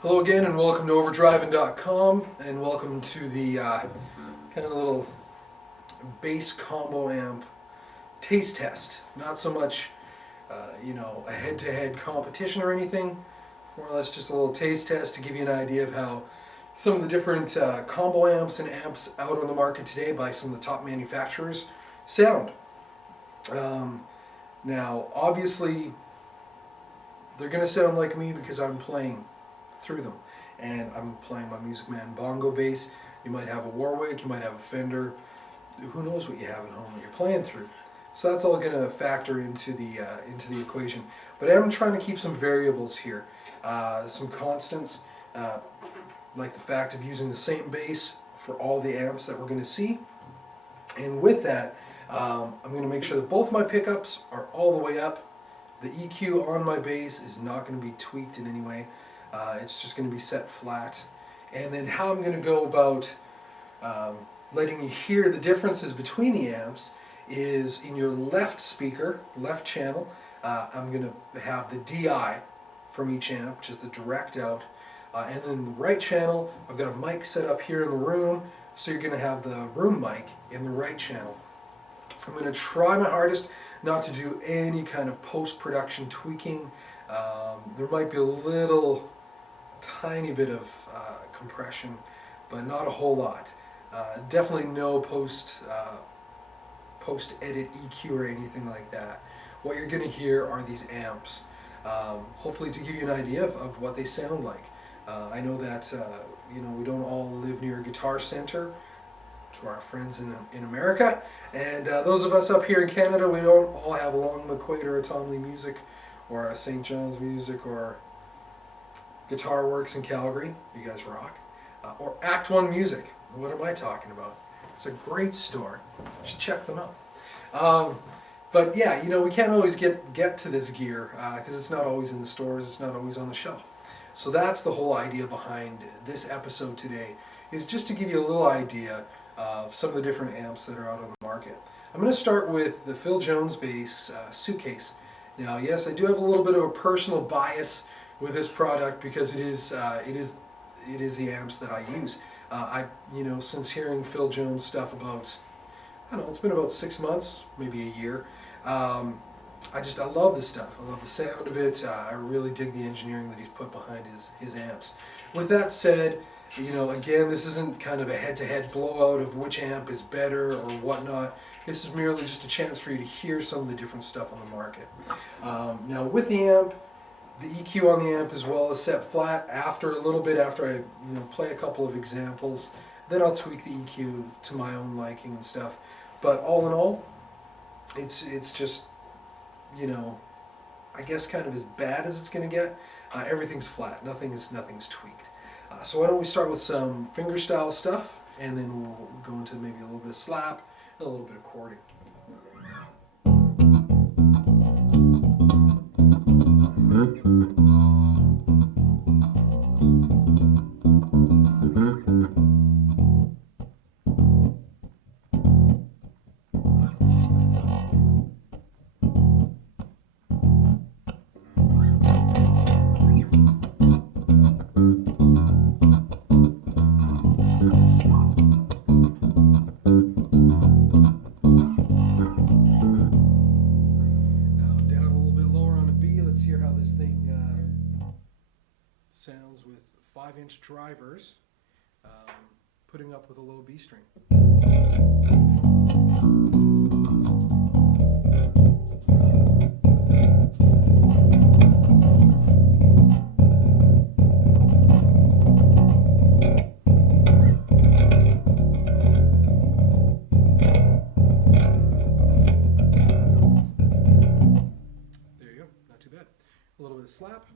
Hello again and welcome to overdriving.com and welcome to the kind of little bass combo amp taste test. Not so much a head-to-head competition or anything, more or less just a little taste test to give you an idea of how some of the different combo amps and amps out on the market today by some of the top manufacturers sound. Now obviously they're going to sound like me because I'm playing through them, and I'm playing my Music Man bongo bass. You might have a Warwick, you might have a Fender, who knows what you have at home that you're playing through. So that's all going to factor into the equation. But I'm trying to keep some variables here, some constants, like the fact of using the same bass for all the amps that we're going to see. And with that, I'm going to make sure that both my pickups are all the way up. The EQ on my bass is not going to be tweaked in any way. It's just going to be set flat. And then how I'm going to go about letting you hear the differences between the amps is in your left speaker, left channel, I'm going to have the DI from each amp, which is the direct out. And then the right channel, I've got a mic set up here in the room, so you're going to have the room mic in the right channel. I'm going to try my hardest not to do any kind of post-production tweaking. There might be a little tiny bit of compression, but not a whole lot. Definitely no post-edit EQ or anything like that. What you're going to hear are these amps, hopefully to give you an idea of what they sound like. I know that we don't all live near a guitar center, to our friends in America, and those of us up here in Canada, we don't all have Long McQuaid or a Tom Lee Music or a St. John's Music or Guitar Works in Calgary. You guys rock. Or Act One Music. What am I talking about? It's a great store. You should check them out. But yeah, we can't always get to this gear because it's not always in the stores, it's not always on the shelf. So that's the whole idea behind this episode today, is just to give you a little idea of some of the different amps that are out on the market. I'm going to start with the Phil Jones Bass Suitcase. Now, yes, I do have a little bit of a personal bias with this product because it is the amps that I use. Since hearing Phil Jones stuff about, it's been about 6 months, maybe a year. I love this stuff. I love the sound of it. I really dig the engineering that he's put behind his amps. With that said, again, this isn't kind of a head-to-head blowout of which amp is better or whatnot. This is merely just a chance for you to hear some of the different stuff on the market. Now, with the amp, the EQ on the amp as well is set flat. After I play a couple of examples, then I'll tweak the EQ to my own liking and stuff. But all in all, it's just, I guess kind of as bad as it's going to get. Everything's flat. Nothing's tweaked. So why don't we start with some fingerstyle stuff, and then we'll go into maybe a little bit of slap and a little bit of chording. Sounds with 5-inch drivers, putting up with a low B string. There you go, not too bad. A little bit of slap.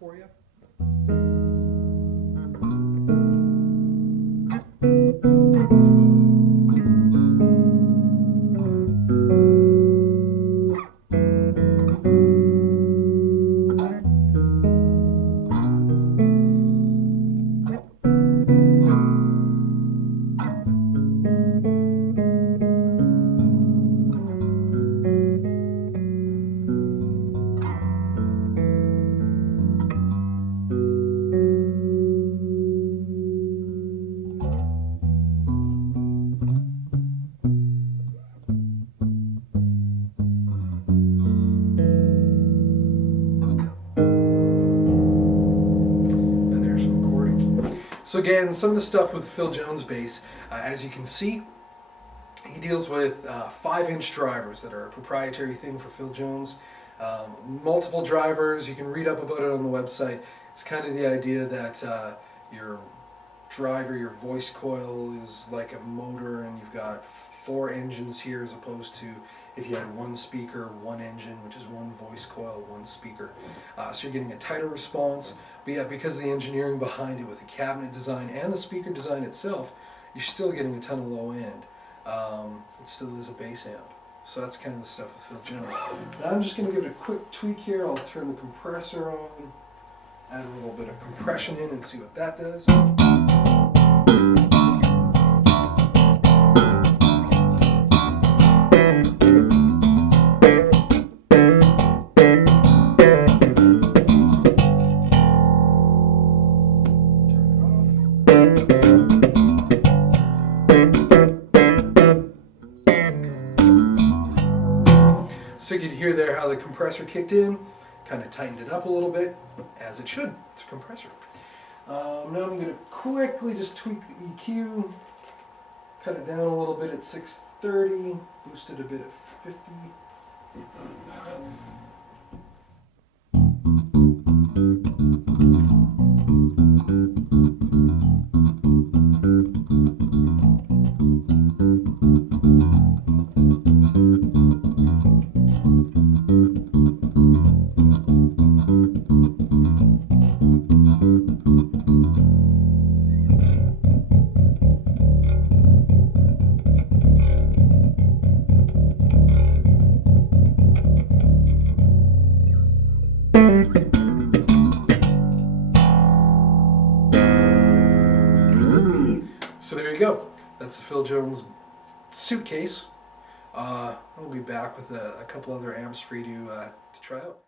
For you. again, some of the stuff with Phil Jones Bass, as you can see, he deals with 5-inch drivers that are a proprietary thing for Phil Jones. Multiple drivers, you can read up about it on the website. It's kind of the idea that your driver, your voice coil is like a motor, and you've got 4 engines here as opposed to if you had 1 speaker, 1 engine, which is 1 voice coil, 1 speaker. So you're getting a tighter response, but yeah, because of the engineering behind it with the cabinet design and the speaker design itself, you're still getting a ton of low end. It still is a bass amp. So that's kind of the stuff with Phil Jones. Now I'm just going to give it a quick tweak here. I'll turn the compressor on, add a little bit of compression in and see what that does. So you could hear there how the compressor kicked in, kind of tightened it up a little bit, as it should. It's a compressor. Now I'm going to quickly just tweak the EQ, cut it down a little bit at 630, boost it a bit at 50. So there you go. That's the Phil Jones Suitcase. I'll be back with a couple other amps for you to try out.